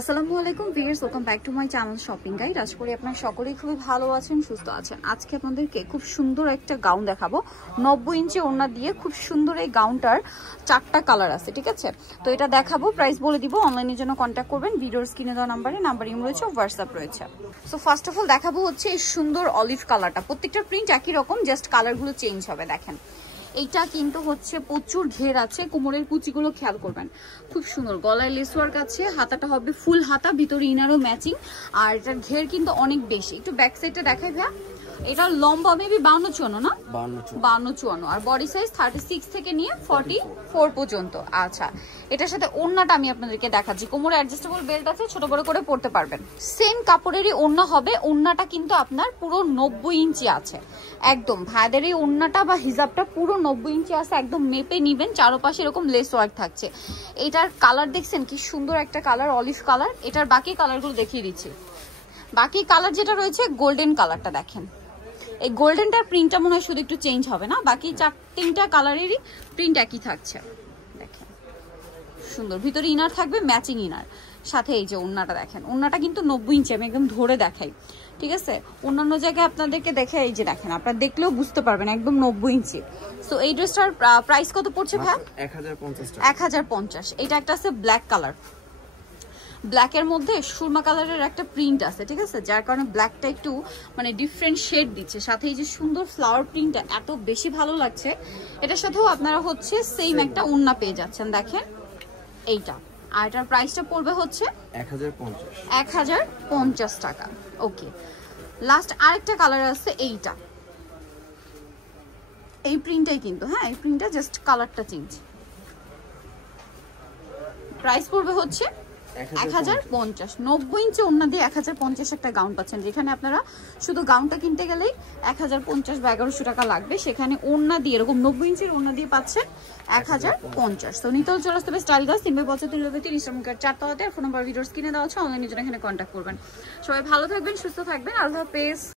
আসসালামু আলাইকুম viewers, welcome back to my channel shopping guide. আশা করি আপনারা সকলেই খুবই ভালো আছেন, সুস্থ আছেন। আজকে আপনাদেরকে খুব সুন্দর একটা গাউন দেখাবো। 90 ইঞ্চি ওড়না দিয়ে খুব সুন্দর এই গাউনটার 4টা কালার আছে, ঠিক আছে? তো এটা দেখাবো, প্রাইস বলে দিব। অনলাইনের জন্য কন্ট্যাক্ট করবেন ভিডিওর স্ক্রিনে দেওয়া নাম্বার ইম রয়েছে, হোয়াটসঅ্যাপ রয়েছে। সো ফার্স্ট অফ অল দেখাবো হচ্ছে এই সুন্দর অলিভ কালারটা। প্রত্যেকটা প্রিন্ট একই রকম, জাস্ট কালারগুলো চেঞ্জ হবে। দেখেন এইটা কিন্তু হচ্ছে প্রচুর ঘের আছে, কোমরের কুচিগুলো খেয়াল করবেন, খুব সুন্দর। গলায় লেস ওয়ার্ক আছে, হাতাটা হবে ফুল হাতা, ভিতরে ইনারও ম্যাচিং। আর এটার ঘের কিন্তু অনেক বেশি। একটু ব্যাক সাইডটা দেখাই ভাইয়া। এটা লম্বা মেবি 52-54 না, 52-54। আর বডি সাইজ 36 থেকে নিয়ে 44 পর্যন্ত। আচ্ছা, এটার সাথে ওড়নাটা আমি আপনাদেরকে দেখাচ্ছি। কোমরে অ্যাডজাস্টেবল বেল্ট আছে, ছোট বড় করে পরতে পারবেন। সেম কাপড়েরই ওড়না হবে। ওড়নাটা কিন্তু আপনার পুরো 90 ইঞ্চি আছে একদম। ভাইদের এই ওড়নাটা বা হিজাবটা পুরো 90 ইঞ্চি আছে, একদম মেপে নিবেন। চারপাশে এরকম লেস ওয়ার্ক থাকছে। এটার কালার দেখছেন কি সুন্দর একটা কালার, অলিভ কালার। এটার বাকি কালারগুলো দেখিয়ে দিচ্ছি। বাকি কালার যেটা রয়েছে গোল্ডেন কালারটা দেখেন। এই গোল্ডেনটার প্রিন্টটা মনে হয় শুধু একটু চেঞ্জ হবে না, বাকি 3টা কালারেরই প্রিন্ট একই থাকছে। দেখেন সুন্দর, ভিতরে ইনার থাকবে ম্যাচিং ইনার, সাথে এই যে ওড়নাটা দেখেন। ওড়নাটা কিন্তু 90 ইঞ্চি, আমি একদম ধরে দেখাই, ঠিক আছে? অন্যান্য জায়গায় আপনাদেরকে দেখে এই যে দেখেন, আপনারা দেখলেও বুঝতে পারবেন একদম 90 ইঞ্চি। সো এই ড্রেসটার প্রাইস কত পড়ছে ভাই? 1050। এটা একটা আছে ব্ল্যাক কালার, ব্ল্যাকের মধ্যে সুরমা কালারের একটা প্রিন্ট আছে, ঠিক আছে? যার কারণে ব্ল্যাকটা একটু মানে ডিফারেন্ট শেড দিচ্ছে। সাথে এই যে সুন্দর ফ্লাওয়ার প্রিন্টটা এত বেশি ভালো লাগছে। এটার সাথেও আপনারা হচ্ছে সেম একটা ওড়না পেয়ে যাচ্ছেন, দেখেন এইটা। আর এটার প্রাইসটা পড়বে হচ্ছে 1050 টাকা। ওকে, লাস্ট আরেকটা কালার আছে এইটা। এই প্রিন্টটাই কিন্তু, হ্যাঁ এই প্রিন্টটা, জাস্ট কালারটা চেঞ্জ। প্রাইস পড়বে হচ্ছে 1050। 90 ইঞ্চি ওড়না দিয়ে 1050 একটা গাউন পাচ্ছেন। যেখানে আপনারা শুধু গাউনটা কিনতে গেলেই 1050 বা 1100 টাকা লাগবে, সেখানে ওড়না দিয়ে এরকম 90 ইঞ্চির ওড়না দিয়ে পাচ্ছেন 1050। তো নিতেও চলে আসতে হবে স্টাইল গাছ 3/75 ইনস্টাগ্রাম 4 তাতে ফোন নাম্বার ভিডিওস কিনে দেওয়া আছে। অনলাইনে জন্য এখানে কন্ট্যাক্ট করবেন। সবাই ভালো থাকবেন, সুস্থ থাকবেন, আল্লাহ হাফেজ।